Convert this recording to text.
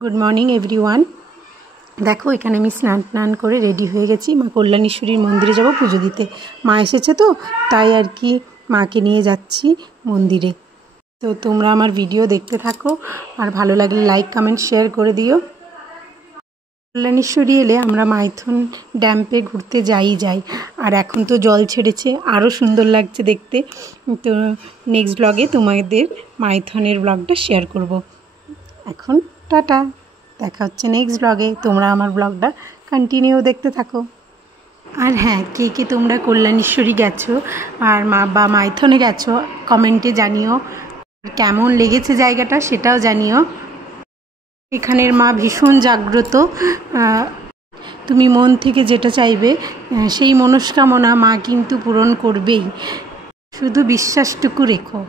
Good morning everyone. देखो एखाने आमी स्नान टान करे रेडी हो गेছি मा कल्याणेश्वरीर मंदिरे যাব पुजो दिते। मा एसेছে तो ताई आर कि माके निये जाচ্ছি मंदिरे। तो তোমরা আমার ভিডিও দেখতে থাকো আর ভালো লাগলে লাইক কমেন্ট শেয়ার করে দিও। কল্যাণেশ্বরী এলে আমরা মাইথন ড্যাম্পে ঘুরতে যাই আর এখন তো জল ছেড়েছে আরও সুন্দর লাগছে দেখতে। তো নেক্সট ব্লগে তোমাদের মাইথনের ব্লগটা শেয়ার করব। এখন টাটা, দেখা হচ্ছে নেক্সট ব্লগে। তোমরা আমার ব্লগটা কন্টিনিউ দেখতে থাকো। আর হ্যাঁ, কে কে তোমরা কল্যাণেশ্বরী গেছো আর বা মাইথনে গেছো কমেন্টে জানিও। কেমন লেগেছে জায়গাটা সেটাও জানিও। এখানের মা ভীষণ জাগ্রত। তুমি মন থেকে যেটা চাইবে সেই মনস্কামনা মা কিন্তু পূরণ করবেই, শুধু বিশ্বাসটুকু রেখো।